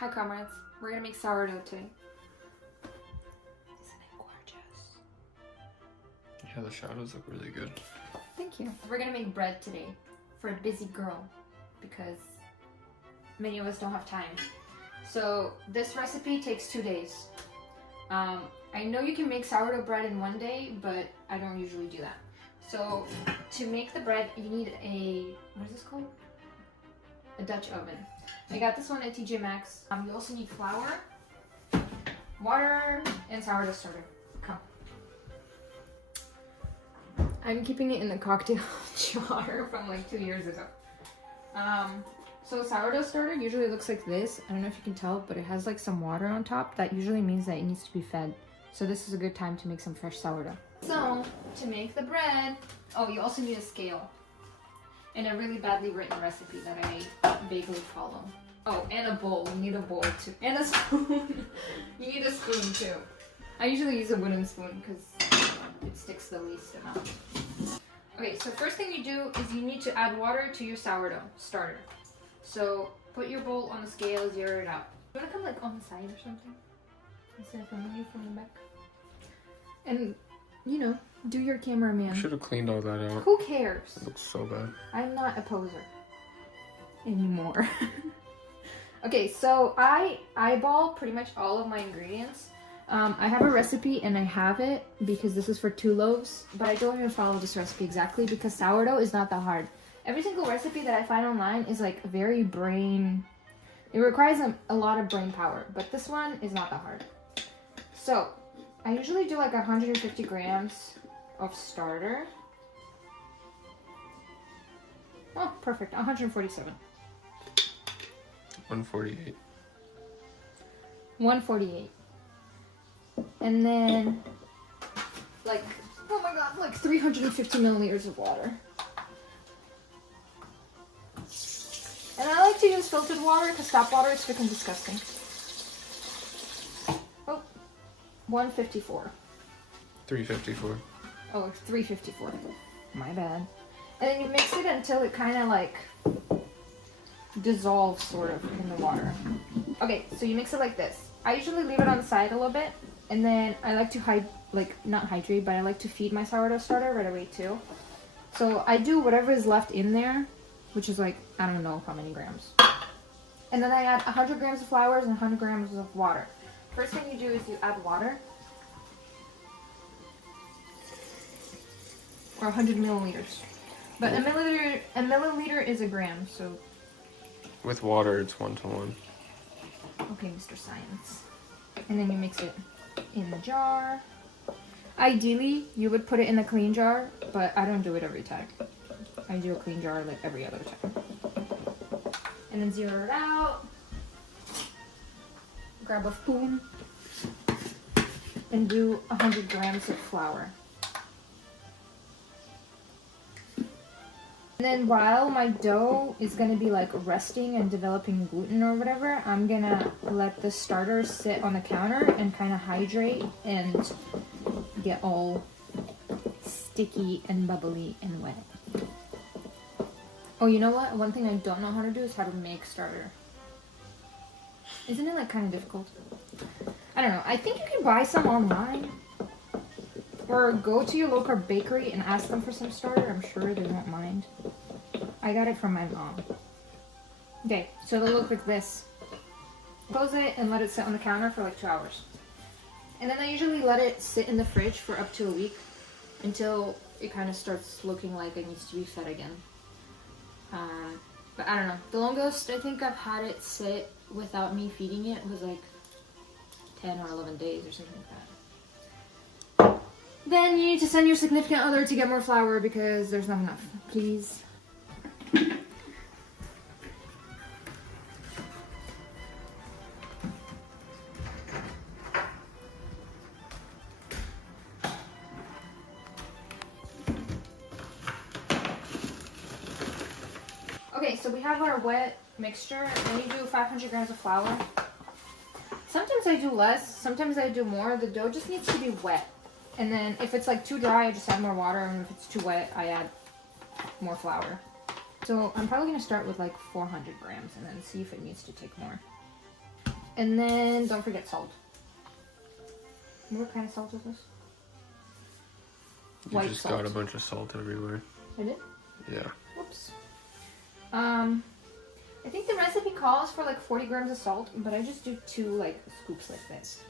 Hi comrades, we're gonna make sourdough today. Isn't it gorgeous? Yeah, the shadows look really good. Thank you. We're gonna make bread today for a busy girl because many of us don't have time. So this recipe takes 2 days. I know you can make sourdough bread in 1 day, but I don't usually do that. So to make the bread, you need a, what is this called? A Dutch oven. I got this one at TJ Maxx. You also need flour, water, and sourdough starter. Come. I'm keeping it in the cocktail jar from like 2 years ago. So sourdough starter usually looks like this. I don't know if you can tell, but it has like some water on top. That usually means that it needs to be fed. So this is a good time to make some fresh sourdough. So to make the bread, oh, you also need a scale and a really badly written recipe that I vaguely follow. Oh, and a bowl. You need a bowl too, and a spoon. You need a spoon too. I usually use a wooden spoon because it sticks the least amount. Okay, so first thing you do is you need to add water to your sourdough starter. So put your bowl on the scale, zero it out. You wanna come like on the side or something? Instead of filming you from the back? And, you know, do your cameraman. Should have cleaned all that out. Who cares? It looks so bad. I'm not a poser anymore. Okay, so I eyeball pretty much all of my ingredients. I have a recipe and I have it because this is for 2 loaves, but I don't even follow this recipe exactly because sourdough is not that hard. Every single recipe that I find online is like very it requires a lot of brain power, but this one is not that hard. So I usually do like 150 grams of starter. Oh, perfect, 147. 148. 148. And then, like, oh my god, like 350 milliliters of water. And I like to use filtered water because tap water is freaking disgusting. Oh, 154. 354. Oh, 354. My bad. And then you mix it until it kind of like dissolves sort of in the water. Okay, so you mix it like this. I usually leave it on the side a little bit, and then I like to not hydrate, but I like to feed my sourdough starter right away too. So I do whatever is left in there, which is like, I don't know how many grams. And then I add 100 grams of flour and 100 grams of water. First thing you do is you add water. Or 100 milliliters. But a milliliter is a gram, so. With water, it's 1 to 1. Okay, Mr. Science. And then you mix it in the jar. Ideally, you would put it in a clean jar, but I don't do it every time. I do a clean jar like every other time. And then zero it out. Grab a spoon. And do 100 grams of flour. And then while my dough is gonna be like resting and developing gluten or whatever, I'm gonna let the starter sit on the counter and kind of hydrate and get all sticky and bubbly and wet. Oh, you know what? One thing I don't know how to do is how to make starter. Isn't it like kind of difficult? I don't know. I think you can buy some online. Or go to your local bakery and ask them for some starter. I'm sure they won't mind. I got it from my mom. Okay, so they'll look like this. Close it and let it sit on the counter for like 2 hours. And then I usually let it sit in the fridge for up to a week until it kind of starts looking like it needs to be fed again. But I don't know. The longest I think I've had it sit without me feeding it was like 10 or 11 days or something like that. Then you need to send your significant other to get more flour because there's not enough. Please. Okay, so we have our wet mixture. Then you do 500 grams of flour. Sometimes I do less, sometimes I do more. The dough just needs to be wet. And then if it's like too dry, I just add more water, and if it's too wet, I add more flour. So I'm probably gonna start with like 400 grams and then see if it needs to take more. And then don't forget salt. What kind of salt is this? You White just salt. got a bunch of salt everywhere. I did? Yeah. Whoops. I think the recipe calls for like 40 grams of salt, but I just do 2 like scoops like this.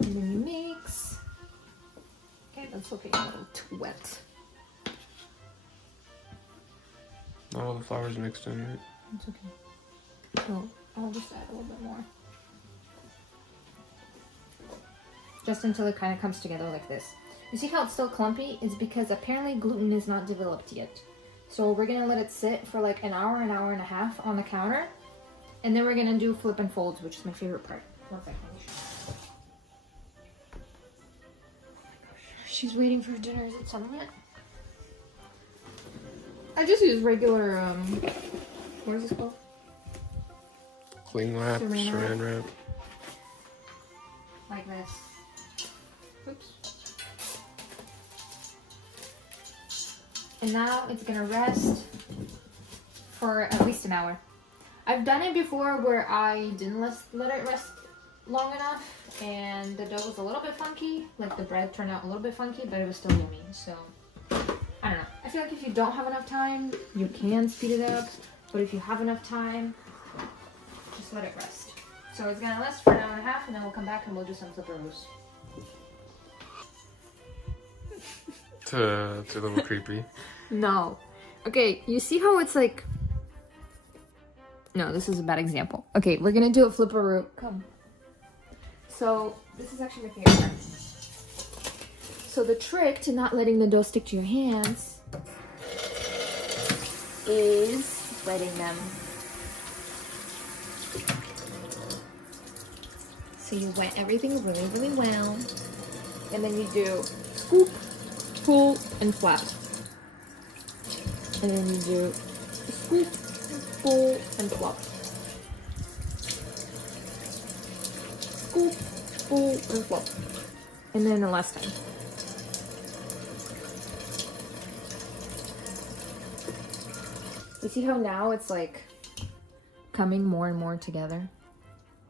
And then you mix. Okay, that's okay, a little too wet. Not all the flour's mixed in yet. It's okay. So I'll just add a little bit more. Just until it kind of comes together like this. You see how it's still clumpy? It's because apparently gluten is not developed yet. So we're gonna let it sit for like an hour and a half on the counter. And then we're gonna do flip and folds, which is my favorite part. One second. She's waiting for dinner. Is it 7 yet? I just use regular, what is this called? Cling wrap, saran wrap. Like this. Oops. And now it's gonna rest for at least an hour. I've done it before where I didn't let it rest long enough and the dough was a little bit funky. Like the bread turned out a little bit funky, but it was still yummy. So, I don't know. I feel like if you don't have enough time, you can speed it up. But if you have enough time, just let it rest. So it's gonna rest for an hour and a half and then we'll come back and we'll do some flipperoos. It's a little creepy. No. Okay, you see how it's like... No, this is a bad example. Okay, we're gonna do a flipperoo. Come. So, this is actually my favorite part. So the trick to not letting the dough stick to your hands is wetting them. So you wet everything really, really well. And then you do scoop, pull, and flap. And then you do scoop, pull, and flop. Scoop, pull, and flop. And then the last time. You see how now it's like coming more and more together?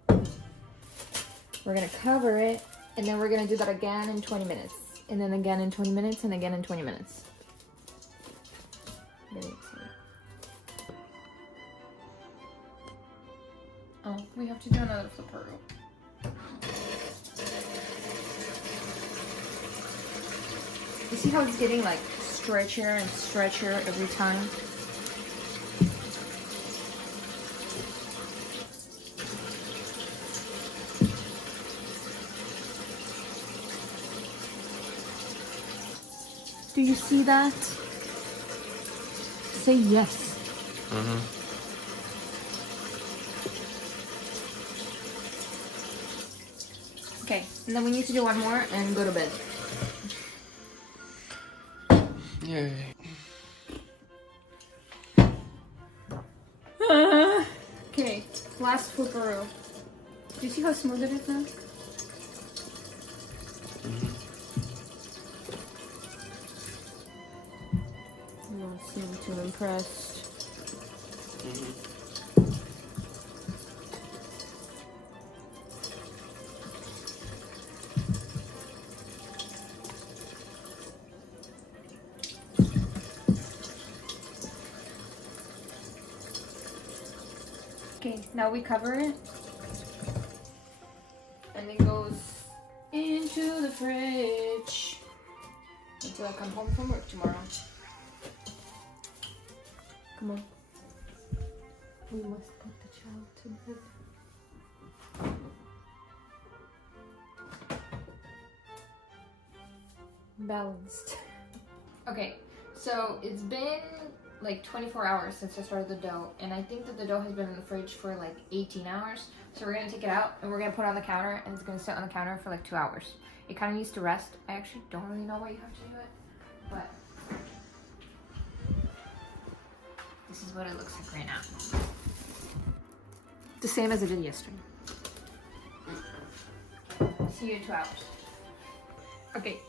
We're gonna cover it, and then we're gonna do that again in 20 minutes. And then again in 20 minutes, and again in 20 minutes. Oh, we have to do another flipperoo. You see how it's getting like stretchier and stretchier every time? Do you see that? Say yes. Mm-hmm. Okay, and then we need to do one more and go to bed. Yay. Okay, last flipperoo. Do you see how smooth it is now? Mm-hmm. You don't seem too impressed. Mm-hmm. Okay, now we cover it. And it goes into the fridge until I come home from work tomorrow. Come on. We must put the child to bed. Balanced. Okay, so it's been like 24 hours since I started the dough, and I think that the dough has been in the fridge for like 18 hours. So we're gonna take it out and we're gonna put it on the counter, and it's gonna sit on the counter for like 2 hours. It kind of needs to rest. I actually don't really know why you have to do it, but this is what it looks like right now. The same as it did yesterday. See you in 2 hours. Okay,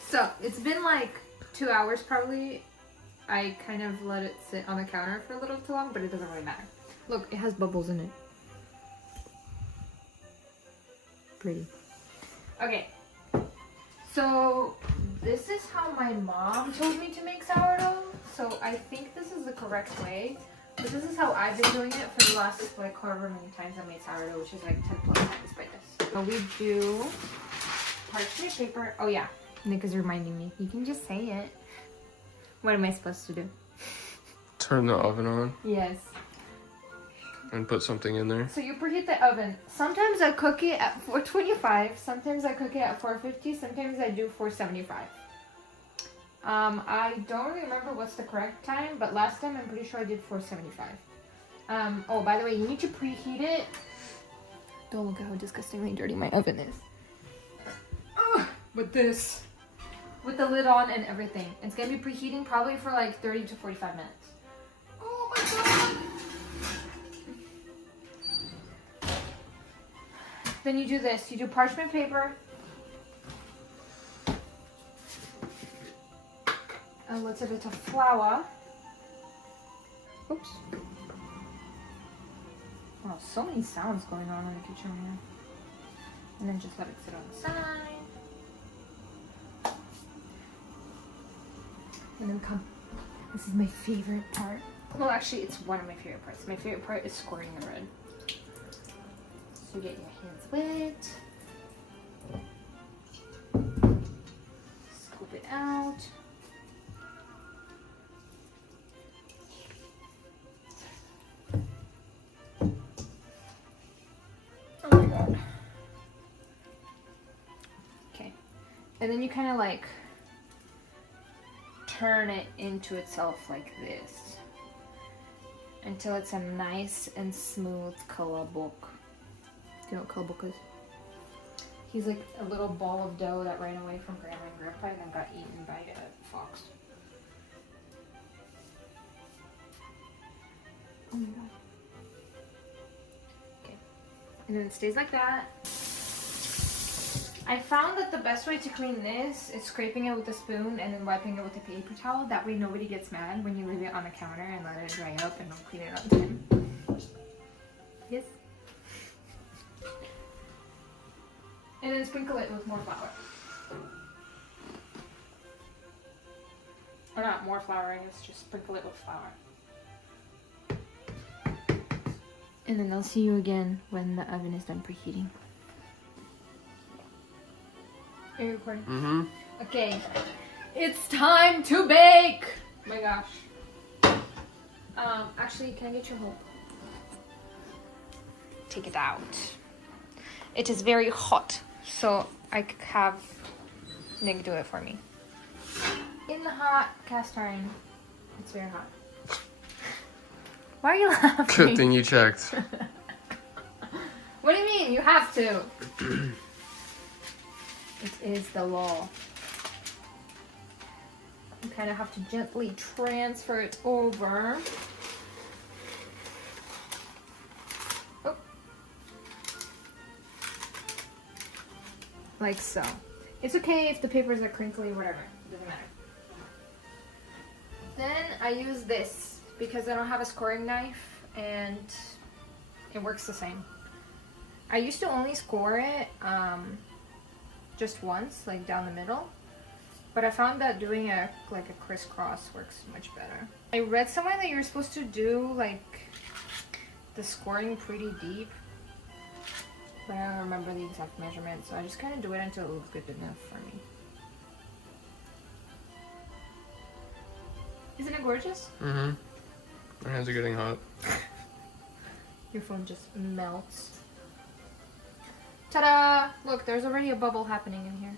so it's been like 2 hours probably. I kind of let it sit on the counter for a little too long, but it doesn't really matter. Look, it has bubbles in it. Pretty. Okay. So this is how my mom told me to make sourdough. So I think this is the correct way. But this is how I've been doing it for the last, like, however many times I made sourdough, which is like 10 plus times by this. So we do parchment paper. Oh yeah, Nick is reminding me. You can just say it. What am I supposed to do? Turn the oven on Yes. and put something in there. So you preheat the oven. Sometimes I cook it at 425. Sometimes I cook it at 450. Sometimes I do 475. I don't remember what's the correct time, but last time I'm pretty sure I did 475. Oh, by the way, you need to preheat it. Don't look at how disgustingly dirty my oven is. With this. With the lid on and everything. It's gonna be preheating probably for like 30 to 45 minutes. Oh my god! Then you do this. You do parchment paper. A little bit of flour. Oops. Wow, so many sounds going on in the kitchen right now. And then just let it sit on the side. And then come. This is my favorite part. Well, actually, it's one of my favorite parts. My favorite part is scoring the bread. So you get your hands wet. Scoop it out. Oh my god. Okay. And then you kind of like turn it into itself like this until it's a nice and smooth kalabuk. Do you know what kalabuk is? He's like a little ball of dough that ran away from Grandma and Grandpa and then got eaten by a fox. Oh my god. Okay. And then it stays like that. I found that the best way to clean this is scraping it with a spoon and then wiping it with a paper towel. That way nobody gets mad when you leave it on the counter and let it dry up and don't clean it on time. Yes? And then sprinkle it with more flour. Or not more flour, I guess, just sprinkle it with flour. And then I'll see you again when the oven is done preheating. Are you recording? Mm-hmm. Okay, it's time to bake! Oh my gosh. Actually, can I get your hope? Take it out. It is very hot, so I have Nick do it for me. In the hot cast iron. It's very hot. Why are you laughing? Good thing you checked. What do you mean? You have to. It is the law. You kind of have to gently transfer it over. Oh. Like so. It's okay if the papers are crinkly or whatever. It doesn't matter. Then I use this because I don't have a scoring knife and it works the same. I used to only score it just once, like down the middle. But I found that doing a crisscross works much better. I read somewhere that you're supposed to do like the scoring pretty deep. But I don't remember the exact measurement, so I just kind of do it until it looks good enough for me. Isn't it gorgeous? Mm-hmm. My hands are getting hot. Your phone just melts. Ta-da! Look, there's already a bubble happening in here.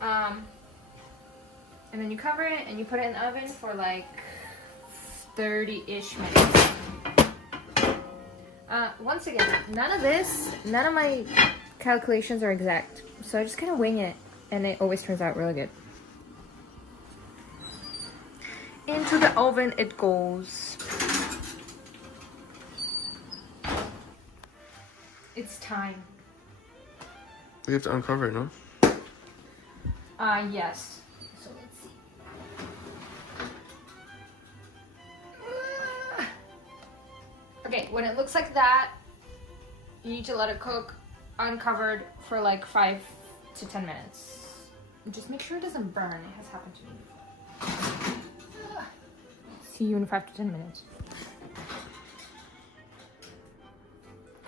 And then you cover it and you put it in the oven for like 30-ish minutes. Once again, none of my calculations are exact. So I just kind of wing it and it always turns out really good. Into the oven it goes. It's time. We have to uncover it, no? Yes. So let's see. Okay, when it looks like that, you need to let it cook uncovered for like 5 to 10 minutes. Just make sure it doesn't burn. It has happened to me before. See you in 5 to 10 minutes.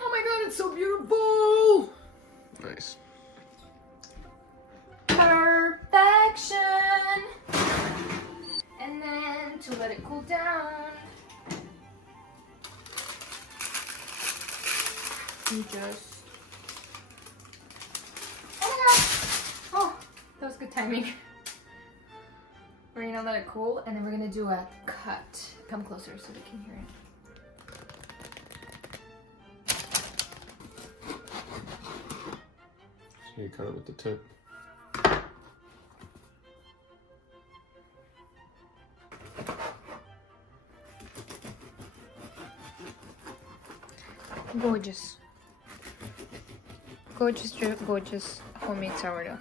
Oh my god, it's so beautiful! Nice. Perfection! And then to let it cool down, you just... Oh my god! Oh, that was good timing. We're gonna let it cool and then we're gonna do a cut. Come closer so they can hear it. So you cut it with the tip. Gorgeous. Gorgeous, gorgeous homemade sourdough.